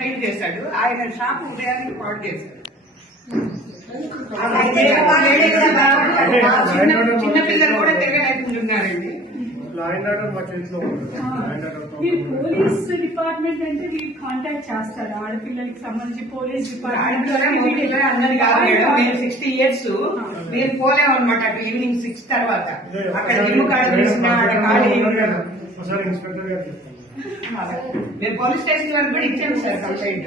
Main చేశాడు. ఆయన shop ఉదయానికి పాడు చేశాడు. చిన్న పిల్లలు కూడా తిరగలేకుంటున్నారండి. పోలీస్ డిపార్ట్మెంట్ అంటే మీరు కాంటాక్ట్ చేస్తారు ఆడపిల్లలకి సంబంధించి పోలీస్ డిపార్ట్మెంట్ అన్నది కాదు మేడం. మేము 60 years మేము పోలేము అనమాట. అటు ఈవినింగ్ 6 తర్వాత అక్కడ జిమ్ కాడ చూసినా మేము పోలీస్ స్టేషన్ వరకు కూడా ఇచ్చాము సార్ కంప్లైంట్.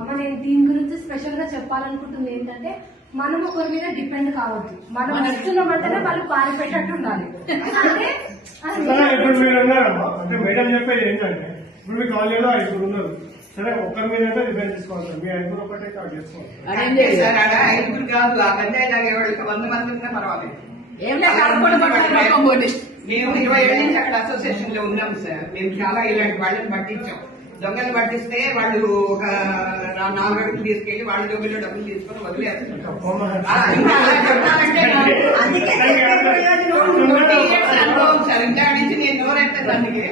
అమ్మ నేను దీని గురించి స్పెషల్ గా చెప్పాలనుకుంటుంది ఏంటంటే మనం ఒకరి మీద డిపెండ్ కావద్దు. మనం నచ్చున్నామంటేనే వాళ్ళు పారిపెట్టట్టు ఉండాలి. ఇప్పుడు మీరు అన్నారమ్మా, అంటే మేడం చెప్పేది ఏంటంటే ఇప్పుడు మీ కాలేజీలో 5 ఉన్నారు. సరే ఒక్కరి మీద డిపెండ్ చేసుకోవాలి. మీ 5 ఒకటే కాదు చేసుకోవాలి. 5 కాదు. ఆ గంజాయి తాగేవాళ్ళకి 100 మంది ఉన్నా పర్వాలేదు. మేము 20 ఏళ్ళ నుంచి అక్కడ అసోసియేషన్ లో ఉన్నాం సార్. మేము చాలా ఇలాంటి వాళ్ళని పట్టించాం. దొంగలు పట్టిస్తే వాళ్ళు ఒక 4 అడుగులు తీసుకెళ్లి వాళ్ళ జోబుల్లో డబ్బులు తీసుకొని వదిలేస్తారు. అనుభవం సార్. ఇంటి నుంచి నేను నోరెత్తాను దానికి.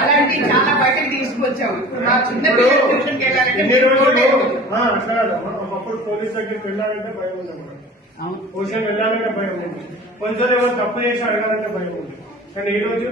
అలాంటి చాలా బయటకు తీసుకొచ్చాము. మా చిన్న పిల్లలు ట్యూషన్కి వెళ్ళాలంటే ఒకప్పుడు పోలీస్ దగ్గరికి వెళ్ళాలంటే భయం ఉంది. పోషన్ వెళ్ళాలంటే భయం ఉంది. కొంచెం ఎవరు తప్పు చేసి అడగాలంటే భయం ఉంది. కానీ ఈ రోజు